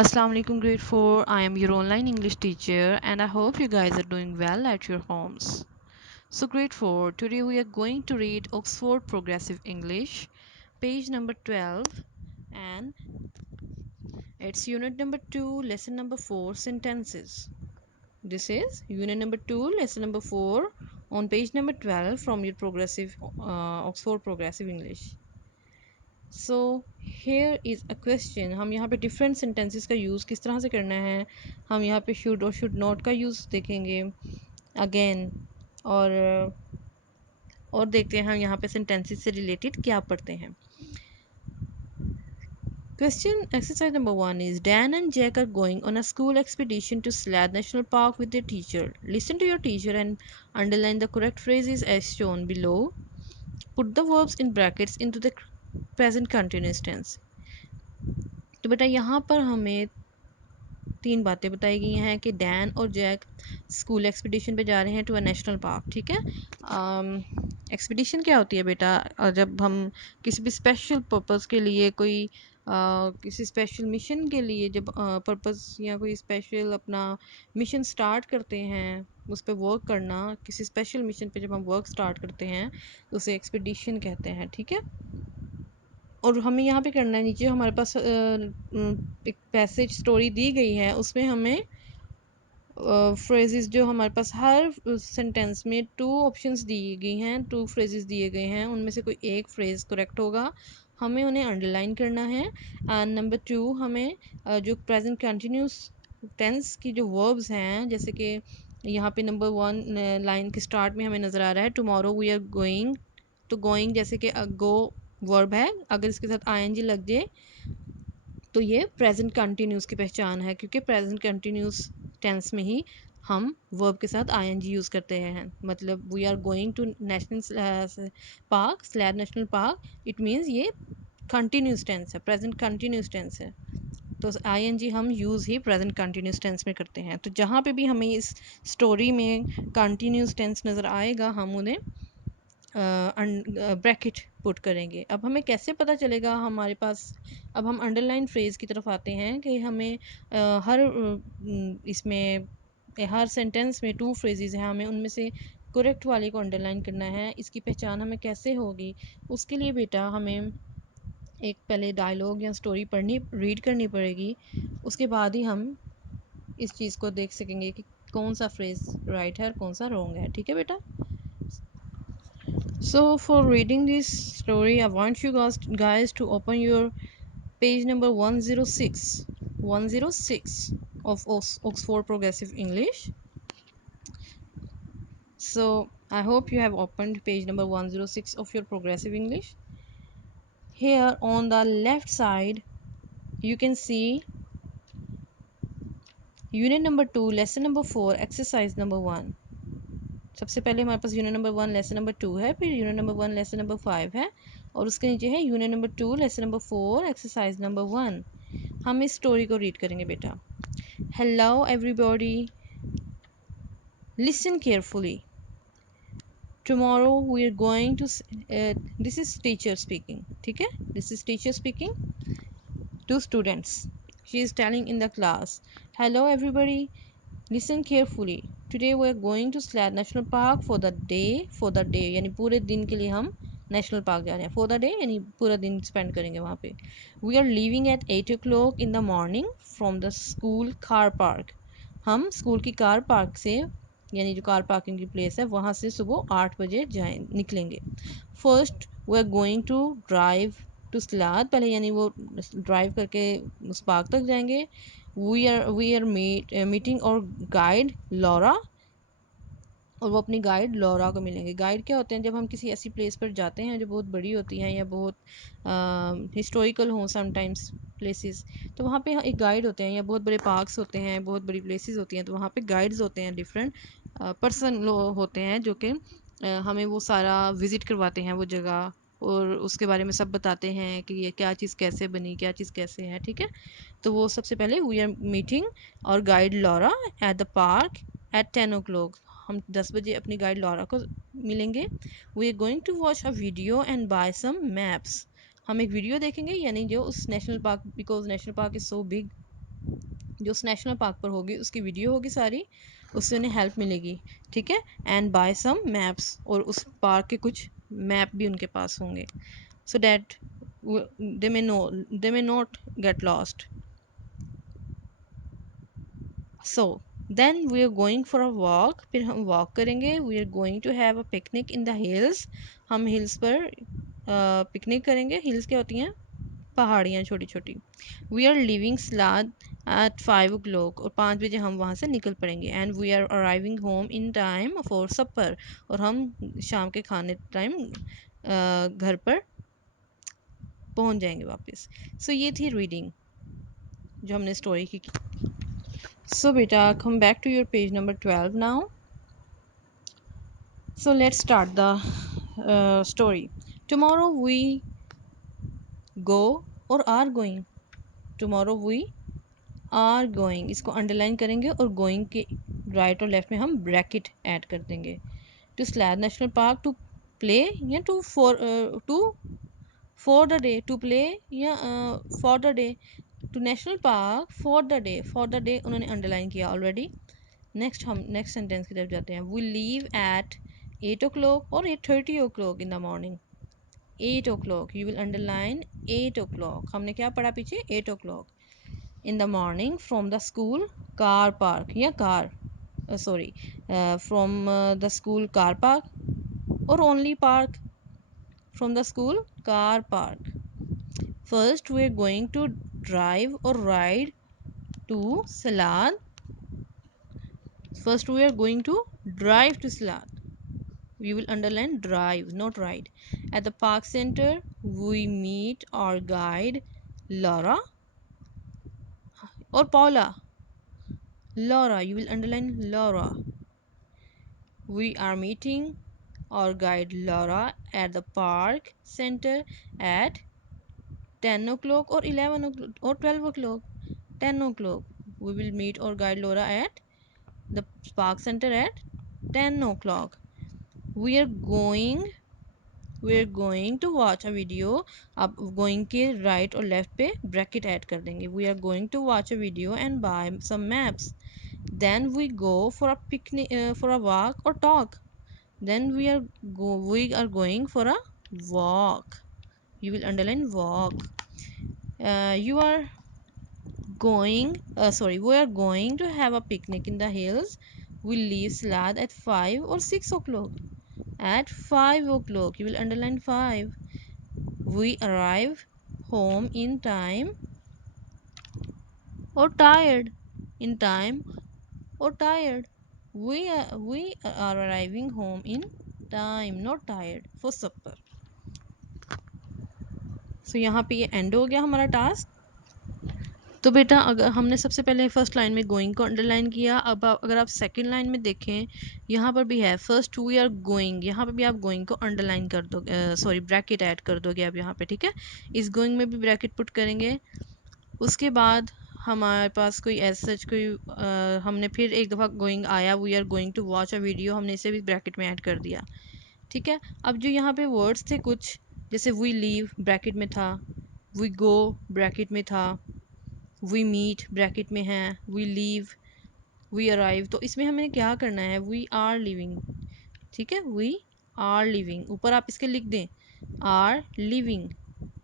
Assalamu alaikum grade 4. I am your online English teacher and I hope you guys are doing well at your homes. So grade 4, today we are going to read Oxford Progressive English, page number 12, and it's unit number 2, lesson number 4, sentences. This is unit number 2, lesson number 4 on page number 12 from your Oxford Progressive English. So here is a question. हम यहाँ पे different sentences का use किस तरह से करना है. हम यहाँ पे शुड और शुड नॉट का यूज़ देखेंगे अगेन, और देखते हैं हम यहाँ पे सेंटेंसेस से रिलेटेड क्या पढ़ते हैं. Question exercise number 1 is Dan and Jack are going on a school expedition to Slade National Park with their teacher. Listen to your teacher and underline the correct phrases as shown below. Put the verbs in brackets into the present continuous tense. तो बेटा यहाँ पर हमें तीन बातें बताई गई हैं कि डैन और जैक स्कूल एक्सपीडिशन पे जा रहे हैं टू अ नेशनल पार्क. ठीक है. एक्सपीडिशन क्या होती है बेटा? जब हम किसी भी स्पेशल पर्पस के लिए किसी स्पेशल मिशन के लिए जब पर्पस या कोई स्पेशल अपना मिशन स्टार्ट करते हैं, उस पर वर्क करना, किसी स्पेशल मिशन पे जब हम वर्क स्टार्ट करते हैं तो उसे एक्सपीडिशन कहते हैं. ठीक है. और हमें यहाँ पे करना है, नीचे हमारे पास एक पैसेज स्टोरी दी गई है, उसमें हमें फ्रेजेस जो हमारे पास हर सेंटेंस में टू ऑप्शंस दी गई हैं, टू फ्रेजेस दिए गए हैं, उनमें से कोई एक फ्रेज करेक्ट होगा, हमें उन्हें अंडरलाइन करना है. एंड नंबर 2, हमें जो प्रेजेंट कंटिन्यूस टेंस की जो वर्ब्स हैं, जैसे कि यहाँ पे नंबर 1 लाइन के स्टार्ट में हमें नज़र आ रहा है टुमारो वी आर गोइंग. तो गोइंग जैसे कि गो वर्ब है, अगर इसके साथ आईएनजी लग जाए तो ये प्रेजेंट कंटिन्यूस की पहचान है, क्योंकि प्रेजेंट कंटिन्यूस टेंस में ही हम वर्ब के साथ आईएनजी यूज़ करते हैं. मतलब we are going to national park, Slad national park, it means ये कंटिन्यूस टेंस है, प्रेजेंट कंटिन्यूस टेंस है. तो आईएनजी हम यूज़ ही प्रेजेंट कंटिन्यूस टेंस में करते हैं. तो जहाँ पे भी हमें इस स्टोरी में कंटिन्यूस टेंस नज़र आएगा हम उन्हें ब्रैकेट पुट करेंगे. अब हमें कैसे पता चलेगा हमारे पास? अब हम अंडरलाइन फ्रेज की तरफ आते हैं कि हमें इसमें हर सेंटेंस में टू फ्रेजेस हैं, हमें उनमें से करेक्ट वाले को अंडरलाइन करना है. इसकी पहचान हमें कैसे होगी? उसके लिए बेटा हमें एक पहले डायलॉग या स्टोरी रीड करनी पड़ेगी. उसके बाद ही हम इस चीज़ को देख सकेंगे कि कौन सा फ्रेज राइट है और कौन सा रॉन्ग है. ठीक है बेटा. So for reading this story, I want you guys to open your page number 106 of Oxford Progressive English. So I hope you have opened page number 106 of your Progressive English. Here on the left side, you can see unit number 2, lesson number 4, exercise number 1. सबसे पहले हमारे पास unit number 1 lesson number 2 है, फिर unit number 1 lesson number 5 है, और उसके नीचे है unit number 2 lesson number 4 exercise number 1. हम इस स्टोरी को रीड करेंगे बेटा. Hello everybody, listen carefully. Tomorrow we are going to, this is teacher speaking. ठीक है, this is teacher speaking to students. She is telling in the class, hello everybody, listen carefully. Today we are going to Slad national park for the day यानी पूरे दिन के लिए हम national park जा रहे हैं. फॉर द डे यानी पूरा दिन स्पेंड करेंगे वहाँ पे. We are leaving at 8 o'clock in the morning from the school car park. हम स्कूल की कार पार्क से, यानी जो कार पार्किंग की प्लेस है, वहाँ से सुबह 8 बजे निकलेंगे. First we are going to drive to Slad, पहले यानी वो ड्राइव करके उस पार्क तक जाएंगे. We are meeting our guide Laura, और वो अपनी गाइड लॉरा को मिलेंगे. गाइड क्या होते हैं? जब हम किसी ऐसी प्लेस पर जाते हैं जो बहुत बड़ी होती हैं या बहुत हिस्टोरिकल हों समटाइम्स प्लेसेस, तो वहाँ पे एक गाइड होते हैं, या बहुत बड़े पार्क्स होते हैं, बहुत बड़ी प्लेसेस होती हैं, तो वहाँ पे गाइड्स होते हैं, डिफरेंट पर्सन लोग होते हैं जो कि हमें वो सारा विज़िट करवाते हैं वो जगह, और उसके बारे में सब बताते हैं कि ये क्या चीज़ कैसे बनी, क्या चीज़ कैसे है. ठीक है. तो वो सबसे पहले we are meeting our guide Laura at the park at 10 o'clock. हम 10 बजे अपनी गाइड लॉरा को मिलेंगे. We are going to watch a video and buy some maps. हम एक वीडियो देखेंगे, यानी जो उस national park, because national park is so big, जो उस नेशनल पार्क पर होगी उसकी वीडियो होगी सारी, उससे उन्हें हेल्प मिलेगी, ठीक है। एंड बाय सम मैप्स, और उस पार्क के कुछ मैप भी उनके पास होंगे, so that they may not get lost. So then we are going for a walk, फिर हम walk करेंगे. We are going to have a picnic in the hills. हम hills पर पिकनिक करेंगे. hills क्या होती हैं? पहाड़ियाँ छोटी छोटी. We are leaving Salad at 5 o'clock, और 5 बजे हम वहाँ से निकल पड़ेंगे. And we are arriving home in time for supper, और हम शाम के खाने टाइम घर पर पहुँच जाएंगे वापस. So ये थी रीडिंग जो हमने स्टोरी की. So beta, come back to your page number 12 now. So let's start the story. Tomorrow we go or are going. Tomorrow we are going. इसको अंडरलाइन करेंगे और गोइंग के राइट और लेफ्ट में हम ब्रैकेट ऐड कर देंगे. To Slad national park to play या to for the day, to play या for the day. To national park for the day उन्होंने अंडरलाइन किया ऑलरेडी. नेक्स्ट हम नेक्स्ट सेंटेंस की तरफ जाते हैं. वी लीव एट 8 o'clock और 8:30 o'clock in the morning. 8 o'clock, you will underline 8 o'clock. हमने क्या पढ़ा पीछे? 8 o'clock in the morning from the school car park या car sorry from the school car park or only park from the school car park. First we are going to drive or ride to Salad. First we are going to drive to Salad. We will underline drive, not ride. At the park center, we meet our guide Laura or Paula. Laura, you will underline Laura. We are meeting our guide Laura at the park center at 10 o'clock or 11 o'clock or 12 o'clock. 10 o'clock. We will meet our guide Laura at the park center at 10 o'clock. We are going to watch a video. आप going के right और left पे bracket add कर देंगे. We are going to watch a video and buy some maps. Then we go for a picnic, for a walk or talk. Then we are going for a walk. You will underline walk. You are going. We are going to have a picnic in the hills. We leave Salad at 5 or 6 o'clock. At 5 o'clock, you will underline 5. We arrive home in time or tired. In time or tired. We are arriving home in time, not tired, for supper. So यहाँ पे ये end हो गया हमारा task. तो बेटा अगर हमने सबसे पहले फर्स्ट लाइन में गोइंग को अंडरलाइन किया, अब अगर आप सेकंड लाइन में देखें यहाँ पर भी है फर्स्ट वी आर गोइंग, यहाँ पे भी आप गोइंग को अंडरलाइन कर दो, सॉरी ब्रैकेट ऐड कर दोगे आप यहाँ पे, ठीक है. इस गोइंग में भी ब्रैकेट पुट करेंगे. उसके बाद हमारे पास कोई ऐसा सच कोई हमने फिर एक दफ़ा गोइंग आया, we are going to watch a video, हमने इसे भी ब्रैकेट में ऐड कर दिया, ठीक है. अब जो यहाँ पे वर्ड्स थे कुछ, जैसे वी लीव ब्रैकेट में था, वी गो ब्रैकेट में था, वी मीट ब्रैकेट में है, वी लीव, वी अराइव, तो इसमें हमें क्या करना है? वी आर लिविंग, ठीक है. वी आर लिविंग, ऊपर आप इसके लिख दें आर लिविंग,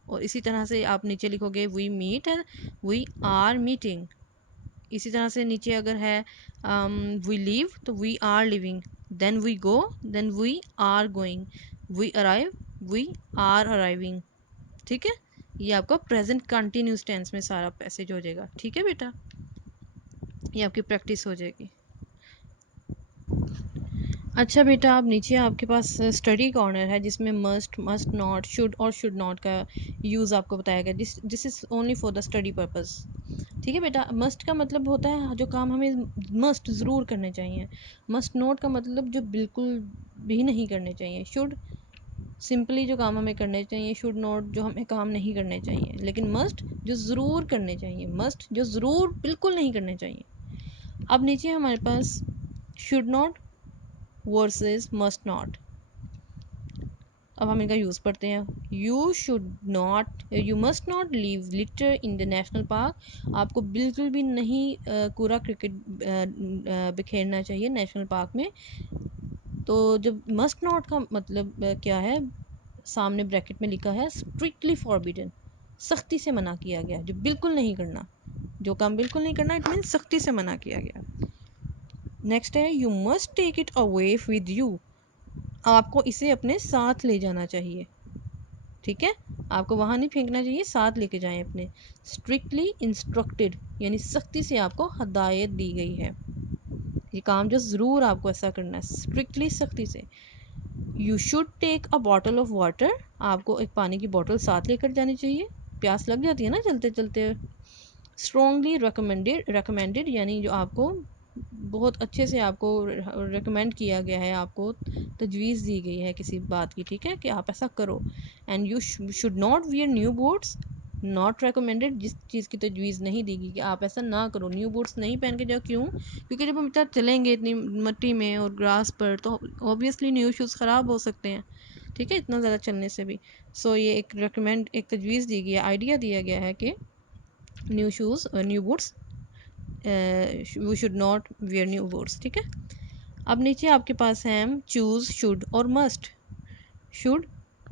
और इसी तरह से आप नीचे लिखोगे we meet and we are meeting. इसी तरह से नीचे अगर है वी लीव तो we are living, then we go then we are going, we arrive we are arriving, ठीक है. ये आपका प्रेजेंट कंटिन्यूस टेंस में सारा पैसेज हो जाएगा, ठीक है बेटा. ये आपकी प्रैक्टिस हो जाएगी. अच्छा बेटा, अब नीचे आपके पास स्टडी कॉर्नर है जिसमें मस्ट, मस्ट नॉट, शुड और शुड नॉट का यूज़ आपको बताया गया. This is only for the study purpose, ठीक है बेटा. मस्ट का मतलब होता है जो काम हमें मस्ट ज़रूर करने चाहिए. मस्ट नॉट का मतलब जो बिल्कुल भी नहीं करने चाहिए. शुड सिंपली जो काम हमें करने चाहिए. शुड नॉट जो हमें काम नहीं करने चाहिए. लेकिन मस्ट जो ज़रूर करने चाहिए. मस्ट जो ज़रूर बिल्कुल नहीं करने चाहिए. अब नीचे हमारे पास should not versus must not. अब हम इनका यूज़ पढ़ते हैं। You must not leave litter in the national park. आपको बिल्कुल भी नहीं कूड़ा क्रिकेट बिखेरना चाहिए नेशनल पार्क में। तो जब मस्ट नॉट का मतलब क्या है, सामने ब्रैकेट में लिखा है स्ट्रिक्टली फॉरबिडन, सख्ती से मना किया गया, जो बिल्कुल नहीं करना, जो काम बिल्कुल नहीं करना, इट मीन सख्ती से मना किया गया। नेक्स्ट है you must take it away with you. आपको इसे अपने साथ ले जाना चाहिए, ठीक है, आपको वहां नहीं फेंकना चाहिए, साथ लेके जाएं अपने। स्ट्रिक्टली इंस्ट्रक्टेड यानी सख्ती से आपको हदायत दी गई है, ये काम जो ज़रूर आपको ऐसा करना है, स्ट्रिक्टली सख्ती से। You should take a bottle of water. आपको एक पानी की बोतल साथ लेकर जानी चाहिए, प्यास लग जाती है ना चलते चलते। स्ट्रॉन्गली रिकमेंडेड यानी जो आपको बहुत अच्छे से आपको रिकमेंड किया गया है, आपको तजवीज़ दी गई है किसी बात की, ठीक है, कि आप ऐसा करो। And you should not wear new boots, not recommended, जिस चीज़ की तजवीज़ नहीं दी गई कि आप ऐसा ना करो, न्यू बूट्स नहीं पहन के जाओ। क्यों? क्योंकि जब हम इतना चलेंगे इतनी मिट्टी में और ग्रास पर, तो ऑब्वियसली न्यू शूज़ ख़राब हो सकते हैं, ठीक है, इतना ज़्यादा चलने से भी। सो ये एक तजवीज़ दी गई है, आइडिया दिया गया है कि new boots, we should not wear new boots, ठीक है। अब नीचे आपके पास है चूज़, शुड और मस्ट। शुड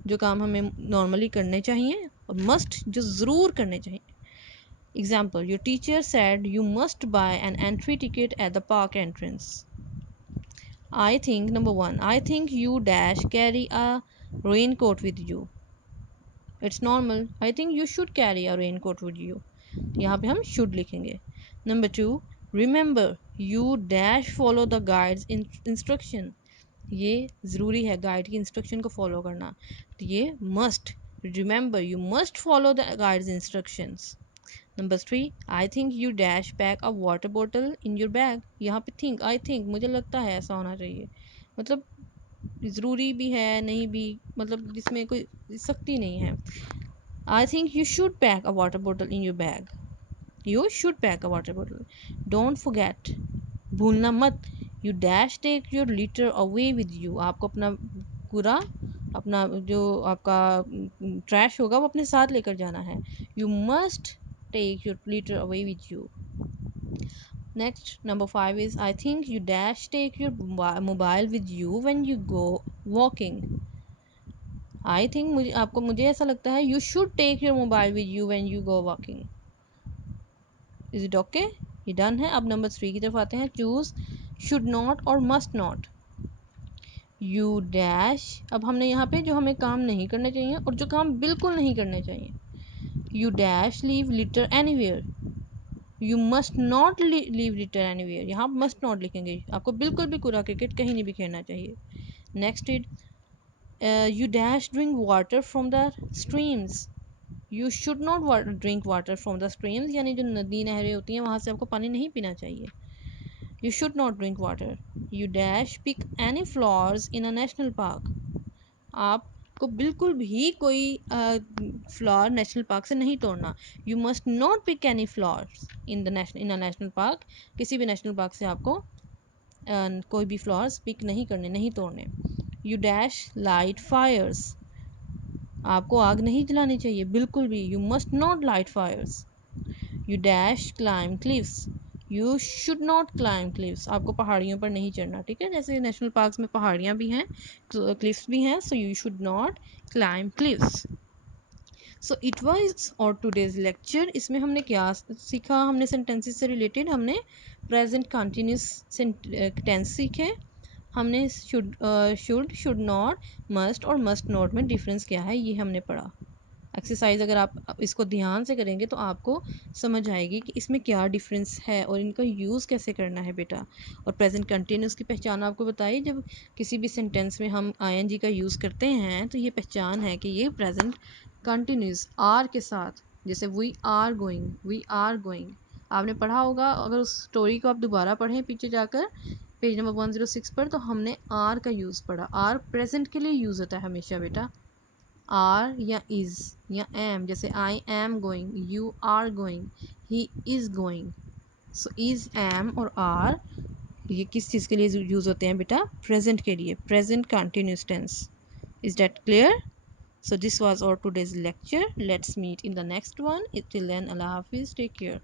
जो काम हमें नॉर्मली करने चाहिए, और मस्ट जो ज़रूर करने चाहिए। Example, your teacher said you must buy an entry ticket at the park entrance. I think number 1, I think you dash carry a raincoat with you. It's normal, I think you should carry a raincoat with you, यहाँ पे हम should लिखेंगे। Number 2, remember you dash follow the guide's instruction. ये ज़रूरी है guide की instruction को follow करना, तो ये must, remember you must follow the guides instructions. Number 3, I think you dash pack a water bottle in your bag. यहाँ पे थिंक, आई थिंक, मुझे लगता है ऐसा होना चाहिए, मतलब ज़रूरी भी है नहीं भी, मतलब जिसमें कोई सख्ती नहीं है। I think you should pack a water bottle in your bag, you should pack a water bottle. Don't forget, भूलना मत, you dash take your litter away with you. आपको अपना कूड़ा, अपना जो आपका ट्रैश होगा वो अपने साथ लेकर जाना है। You must take your litter away with you. Next number 5 is I think you dash take your mobile with you when you go walking. I think मुझे ऐसा लगता है you should take your mobile with you when you go walking. Is it okay? ये done है। अब number 3 की तरफ आते हैं, चूज शुड नॉट और मस्ट नॉट। यू डैश, अब हमने यहाँ पे जो हमें काम नहीं करने चाहिए और जो काम बिल्कुल नहीं करने चाहिए। You dash leave litre anywhere, you must not leave litre anywhere, यहाँ मस्ट नॉट लिखेंगे, आपको बिल्कुल भी कूड़ा क्रिकेट कहीं नहीं बिखेरना चाहिए। Next is you dash drink water from the streams. You should not drink water from the streams, यानी जो नदी नहरें होती हैं वहाँ से आपको पानी नहीं पीना चाहिए। You should not drink water. You dash pick any flowers in a national park. आपको बिल्कुल भी कोई फ्लावर नेशनल पार्क से नहीं तोड़ना। You must not pick any flowers in a national park. किसी भी नेशनल पार्क से आपको कोई भी फ्लावर्स पिक नहीं करने, नहीं तोड़ने। यू डैश लाइट फायर्स, आपको आग नहीं जलानी चाहिए बिल्कुल भी। You must not light fires. You dash climb cliffs, you should not climb cliffs, आपको पहाड़ियों पर नहीं चढ़ना, ठीक है, जैसे नेशनल पार्क्स में पहाड़ियाँ भी हैं, क्लिफ्स भी हैं, so you should not climb cliffs. So it was और टुडेज लेक्चर, इसमें हमने क्या सीखा, हमने सेंटेंसेस से रिलेटेड हमने प्रेजेंट कंटिन्यूस टेंस सीखे, हमने शुड नॉट, मस्ट और मस्ट नॉट में डिफरेंस क्या है ये हमने पढ़ा। एक्सरसाइज अगर आप इसको ध्यान से करेंगे तो आपको समझ आएगी कि इसमें क्या डिफरेंस है और इनका यूज़ कैसे करना है बेटा। और प्रेजेंट कंटिन्यूस की पहचान आपको बताई, जब किसी भी सेंटेंस में हम आईएनजी का यूज़ करते हैं तो ये पहचान है कि ये प्रेजेंट कंटिन्यूस आर के साथ, जैसे वी आर गोइंग, आपने पढ़ा होगा, अगर उस स्टोरी को आप दोबारा पढ़ें पीछे जाकर पेज नंबर 106 पर, तो हमने आर का यूज़ पढ़ा। आर प्रेजेंट के लिए यूज़ होता है हमेशा बेटा, आर या इज या एम, जैसे I am going, you are going, he is going. So is, am और आर ये किस चीज़ के लिए यूज़ होते हैं बेटा? प्रेजेंट के लिए, present continuous tense. Is that clear? So this was our today's lecture. Let's meet in the next one. Till then, Allah Hafiz. Take care.